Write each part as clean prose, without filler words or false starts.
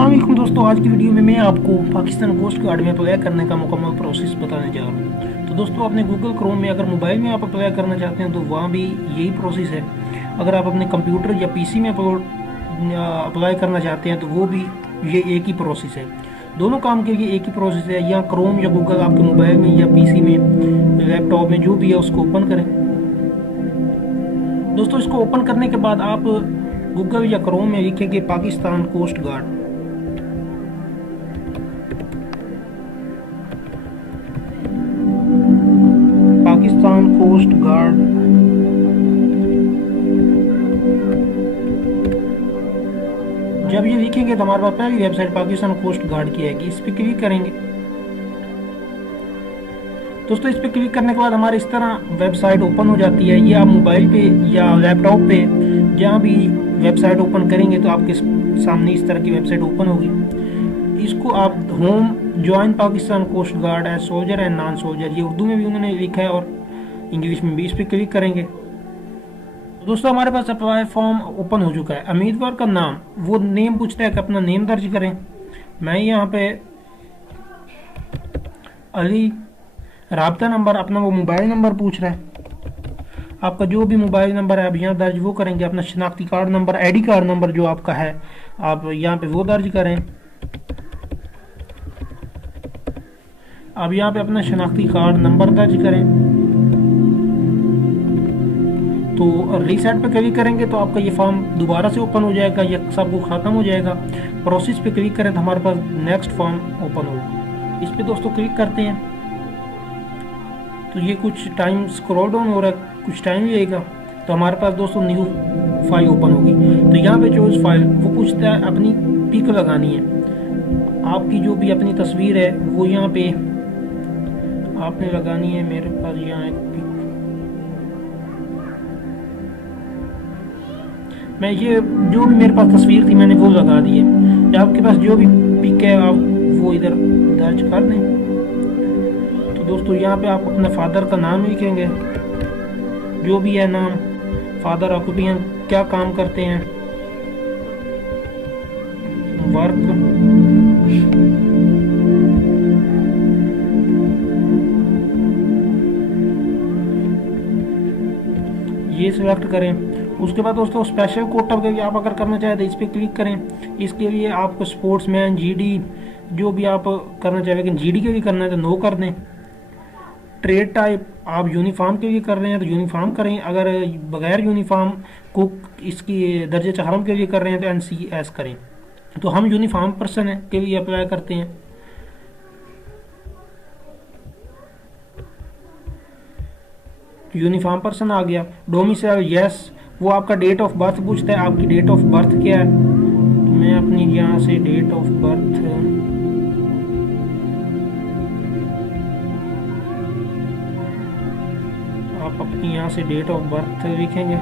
अस्सलाम वालेकुम दोस्तों, आज की वीडियो में मैं आपको पाकिस्तान कोस्ट गार्ड में अप्लाई करने का मुकम्मल प्रोसेस बताने जा रहा हूँ। तो दोस्तों, अपने गूगल क्रोम में अगर मोबाइल में आप अप्लाई करना चाहते हैं तो वहाँ भी यही प्रोसेस है। अगर आप अपने कंप्यूटर या पीसी में अप्लाई करना चाहते हैं तो वो भी ये एक ही प्रोसेस है। दोनों काम के लिए एक ही प्रोसेस है। या क्रोम या गूगल आपके मोबाइल में या पीसी में, लैपटॉप में, जो भी है उसको ओपन करें। दोस्तों, इसको ओपन करने के बाद आप गूगल या क्रोम में लिखेंगे Pakistan coast guard. Pakistan coast guard. जब ये लिखेंगे तो हमारे पास पहली वेबसाइट पाकिस्तान कोस्ट गार्ड की आएगी। इस पर क्लिक करेंगे। दोस्तों, इस पर क्लिक करने के बाद हमारे इस तरह वेबसाइट ओपन हो जाती है। ये आप मोबाइल पे या लैपटॉप पे जहाँ भी वेबसाइट ओपन करेंगे तो आपके सामने इस तरह की वेबसाइट ओपन होगी। इसको आप home join Pakistan coast guard as soldier and non soldier, ये उर्दू में भी उन्होंने लिखा है और इंग्लिश में भी। इस पर क्लिक करेंगे। दोस्तों, हमारे पास अप्लाई फॉर्म ओपन हो चुका है। उम्मीदवार का नाम, वो नेम पूछता है कि अपना नेम दर्ज करें। मैं यहाँ पे अली, राब्ता नंबर अपना वो मोबाइल नंबर पूछ रहा है। आपका जो भी मोबाइल नंबर है आप यहाँ दर्ज वो करेंगे। अपना शनाख्ती card number, ID card number जो आपका है आप यहाँ पे वो दर्ज करें। आप यहाँ पे अपना शनाख्ती कार्ड नंबर दर्ज करें। तो रीसेट पे क्लिक करेंगे तो आपका ये फॉर्म दोबारा से ओपन हो जाएगा, ये सब कुछ ख़त्म हो जाएगा। प्रोसेस पे क्लिक करें तो हमारे पास नेक्स्ट फॉर्म ओपन होगा। इस पे दोस्तों क्लिक करते हैं तो ये कुछ टाइम स्क्रॉल डाउन हो रहा है, कुछ टाइम लगेगा। तो हमारे पास दोस्तों न्यू फाइल ओपन होगी। तो यहाँ पे जो इस फाइल वो पूछता है अपनी पिक लगानी है। आपकी जो भी अपनी तस्वीर है वो यहाँ पे आपने लगानी है। मेरे पास यहाँ एक पिक, मैं ये जो भी मेरे पास तस्वीर थी मैंने वो लगा दी है। आपके पास जो भी पिक है आप वो इधर दर्ज कर दें। तो दोस्तों, यहाँ पे आप अपने फादर का नाम लिखेंगे, जो भी है नाम। फादर ऑक्यूपेशन, क्या काम करते हैं, वर्क, ये सिलेक्ट करें। उसके बाद दोस्तों स्पेशल कोटा के लिए आप अगर करना चाहें तो इस पर क्लिक करें। इसके लिए आपको स्पोर्ट्समैन, जीडी, जो भी आप करना चाहें, लेकिन जीडी के लिए करना है तो नो कर दें। ट्रेड टाइप आप यूनिफॉर्म के लिए कर रहे हैं तो यूनिफॉर्म करें। अगर बगैर यूनिफॉर्म कुक इसकी दर्जे चहरम के लिए कर रहे हैं तो NCS करें। तो हम यूनिफॉर्म पर्सन है के लिए अप्लाई करते हैं। यूनिफॉर्म पर्सन आ गया। डोमिसाइल यस, वो आपका डेट ऑफ बर्थ पूछता है। आपकी डेट ऑफ बर्थ क्या है? तो मैं अपनी यहाँ से डेट ऑफ बर्थ आप अपनी यहाँ से डेट ऑफ बर्थ लिखेंगे।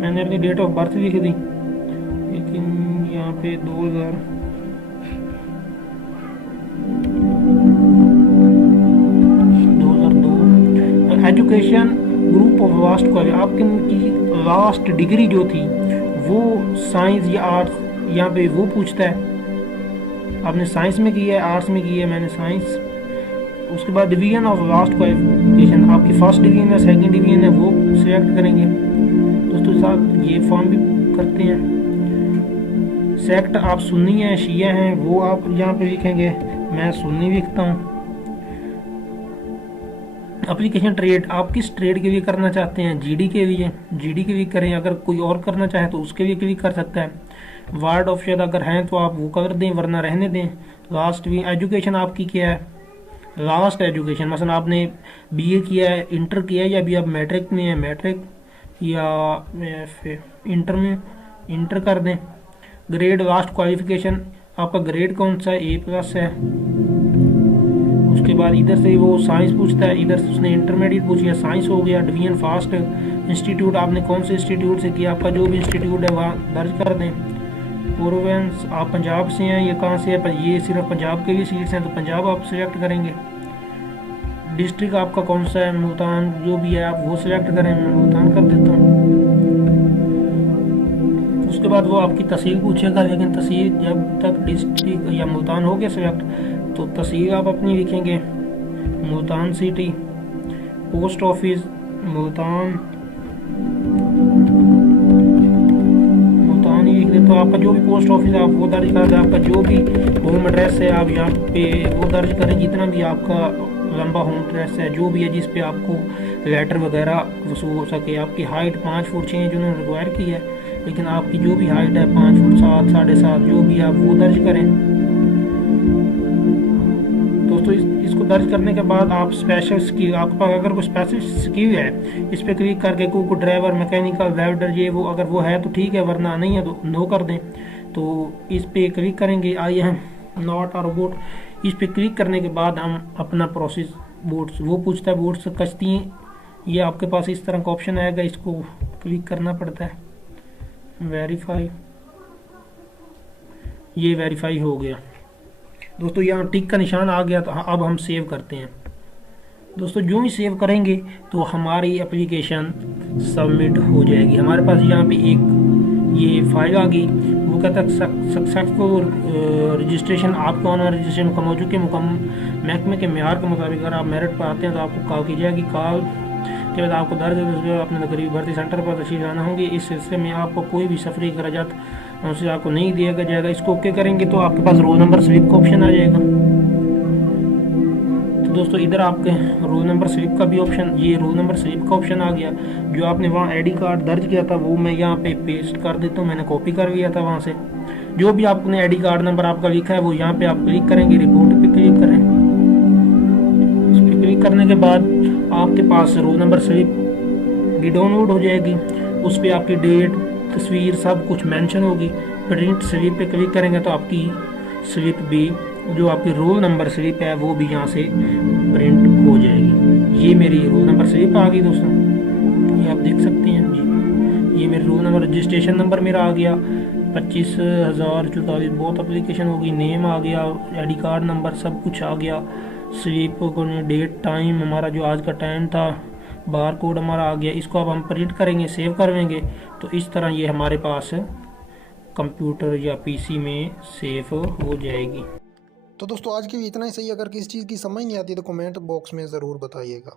मैंने अपनी डेट ऑफ बर्थ लिख दी, लेकिन यहाँ पे 2002। Education group of last quality, आपकी लास्ट डिग्री जो थी वो साइंस या आर्ट्स, यहाँ पे वो पूछता है। आपने साइंस में की है, आर्ट्स में की है, मैंने साइंस। उसके बाद डिवीजन ऑफ लास्ट क्वालिफिकेशन, आपकी फर्स्ट डिवीजन है, सेकंड डिवीजन है, वो सिलेक्ट करेंगे। दोस्तों साथ ये फॉर्म भी करते हैं। सेक्ट आप सुन्नी हैं, शिया हैं, वो आप यहाँ पे लिखेंगे। मैं सुन्नी लिखता हूँ। एप्लीकेशन ट्रेड, आप किस ट्रेड के लिए करना चाहते हैं? जीडी के लिए, जीडी के लिए करें। अगर कोई और करना चाहे तो उसके लिए क्लिक कर सकता है। वार्ड ऑप्शन अगर हैं तो आप वो कर दें, वरना रहने दें। लास्ट भी एजुकेशन आपकी क्या है? लास्ट एजुकेशन मसलन आपने BA किया है, इंटर किया है, या अभी आप मैट्रिक में है, मैट्रिक, या इंटर में इंटर कर दें। ग्रेड, लास्ट क्वालिफिकेशन आपका ग्रेड कौन सा है? A+ है। उसके बाद इधर से वो साइंस पूछता है, इधर से उसने इंटरमीडिएट पूछ लिया, साइंस हो गया। डिवीजन फास्ट इंस्टीट्यूट, आपने कौन से इंस्टीट्यूट से किया, आपका जो भी इंस्टीट्यूट है वहाँ दर्ज कर दें। प्रोवेंस, आप पंजाब से हैं, ये कहाँ से है, पर ये सिर्फ पंजाब के लिए सीट्स हैं तो पंजाब आप सिलेक्ट करेंगे। डिस्ट्रिक्ट आपका कौन सा है, मुल्तान जो भी है आप वो सिलेक्ट करें, मैं मुल्तान कर देता हूँ। उसके बाद वो आपकी तहसील पूछेगा, लेकिन तहसील जब तक डिस्ट्रिक्ट या मुल्तान हो गया सिलेक्ट तो तहसील आप अपनी लिखेंगे Multan city. Post office Multan ही लिख दे। तो आपका जो भी पोस्ट ऑफिस है आप वो दर्ज कर दें, आपका जो भी होम एड्रेस है आप यहाँ पे वो दर्ज करें, जितना भी आपका लंबा होम एड्रेस है जो भी है जिस पे आपको लेटर वगैरह वसूल हो सके। आपकी हाइट 5 फुट 6 इंच उन्होंने रिक्वायर की है, लेकिन आपकी जो भी हाइट है 5 फुट 7 7.5 जो भी आप वो दर्ज करें। दोस्तों इसको दर्ज करने के बाद आप स्पेशल स्किल, आपके पास अगर कोई स्पेशल स्किल है इस पर क्लिक करके कोई ड्राइवर मैकेनिकल वेल्डर ये वो अगर वो है तो ठीक है, वरना नहीं है तो नो कर दें। तो इस पर क्लिक करेंगे, I am not a robot. इस पर क्लिक करने के बाद हम अपना प्रोसेस बोट्स वो पूछता है, बोट्स कश्ती ये आपके पास इस तरह का ऑप्शन आएगा, इसको क्लिक करना पड़ता है। वेरीफाई, ये वेरीफाई हो गया दोस्तों, यहाँ टिक का निशान आ गया। तो अब हम सेव करते हैं। दोस्तों जो ही सेव करेंगे तो हमारी एप्लीकेशन सबमिट हो जाएगी। हमारे पास यहाँ पे एक ये फाइल आ गई, वो कहता है सक्सेसफुल रजिस्ट्रेशन, आपका ऑनलाइन रजिस्ट्रेशन मुकम्मल हो चुके महकमे के मेयार के मुताबिक अगर आप मेरिट पर आते हैं तो आपको कॉल की जाएगी। कॉल के बाद आपको दर्ज अपने करीबी भर्ती सेंटर पर तशरीफ लाना होगी। इस सिलसिले में आपको कोई भी सफरी खर्चात उनसे आपको नहीं दिया जाएगा। इसको ओके करेंगे तो आपके पास रोल नंबर स्लिप का ऑप्शन आ जाएगा। तो दोस्तों इधर आपके रोल नंबर स्लिप का भी ऑप्शन, ये रोल नंबर स्लिप का ऑप्शन आ गया। जो आपने वहाँ आईडी कार्ड दर्ज किया था वो मैं यहाँ पे पेस्ट कर देता हूँ, मैंने कॉपी कर लिया था वहाँ से। जो भी आपने आईडी कार्ड नंबर आपका लिखा है वो यहाँ पे आप क्लिक करेंगे, रिपोर्ट पे क्लिक करें। उस पर क्लिक करने के बाद आपके पास रोल नंबर स्लिप भी डाउनलोड हो जाएगी। उस पर आपकी डेट तस्वीर सब कुछ मेंशन होगी। प्रिंट स्लिप पे क्लिक करेंगे तो आपकी स्लिप भी जो आपकी रोल नंबर स्लिप है वो भी यहाँ से प्रिंट हो जाएगी। ये मेरी रोल नंबर स्लिप आ गई दोस्तों, ये आप देख सकते हैं जी। ये मेरे रोल नंबर रजिस्ट्रेशन नंबर मेरा आ गया 25,044, बहुत एप्लीकेशन होगी, नेम आ गया, आईडी कार्ड नंबर सब कुछ आ गया। स्लिप को डेट टाइम हमारा जो आज का टाइम था, बार कोड हमारा आ गया। इसको अब हम प्रिंट करेंगे, सेव करेंगे तो इस तरह ये हमारे पास कंप्यूटर या पीसी में सेव हो जाएगी। तो दोस्तों आज के लिए इतना ही सही। अगर किसी चीज़ की समझ नहीं आती तो कमेंट बॉक्स में ज़रूर बताइएगा।